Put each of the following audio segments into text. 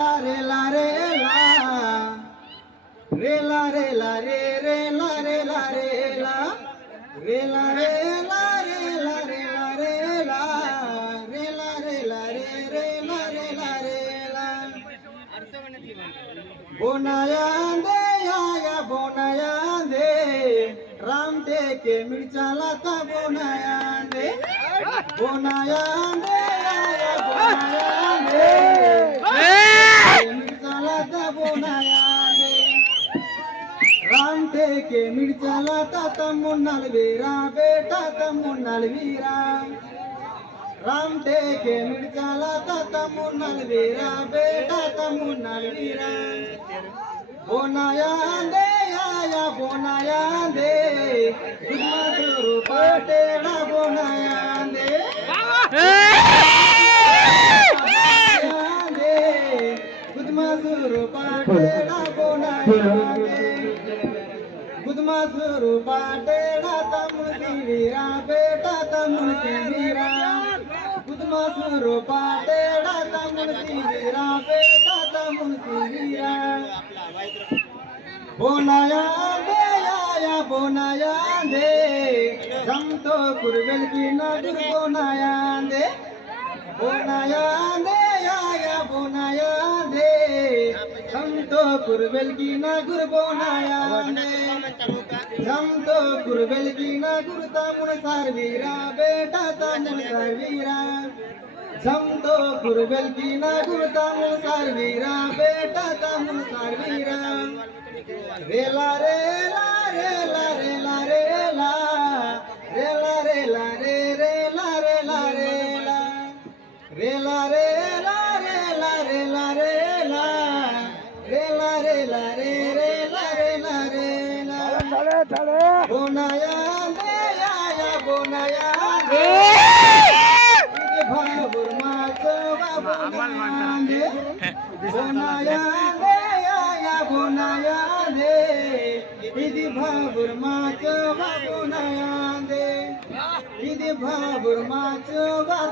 रे ला रे ला रे ला रे ला रे रे ला रे ला रे ला रे ला रे ला रे ला रे ला रे ला रे ला रे ला रे रे ला रे ला रे ला बोनाया दे या बोनाया दे राम ते के मिर्चाला ता बोनाया दे बोनाया दे या बोनाया दे राम के मिर्चाला तमुन्नल वीरा बेटा तमुन्नल वीरा राम के मिर्चाला तमुन्नल वीरा बेटा तमुन्नल वीरा बोनाया दे या बोनाया दे रूपा टेढ़ा बोनाया दे पाटेड़ा बोनाया दे गुदमासुरु पाटेड़ा तमुसी वीरा बेटा तमुसी वीरा गुदमासुरु पाटेड़ा तमुसी वीरा बेटा तमुसी वीरा बोनाया दे या बोनाया दे हम तो कुरवेल की नगर बोनाया दे बोनाया दे या बोनाया दे हम तो कुरवेल की नागुर बोनाया दे हम तो कुरवेल की नागुर तामुन सारवीरा बेटा तामुन सारवीरा हम तो कुरवेल की नागुर तामुन सारवीरा बेटा तामुन सारवीरा रेला रेला रेला रेला रेला रेला रेला रे रेला रेला रेला रेला रेला रेला रेला रेला रेला रेला रे रेला रेला रेला बोनाया दे या बोनाया दे भाबुर माचो बोनाया दे बोनाया दे या बोनाया दे इदी भाबुर माचो बोनाया दे इदी भाबुर माचो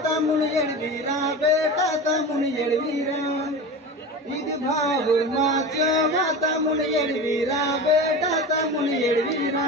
तमुन एडवीरा बेटा तमुन एडवीरा इदी भाबुर माचो तमुन एडवीरा बेटा तमुन एडवीरा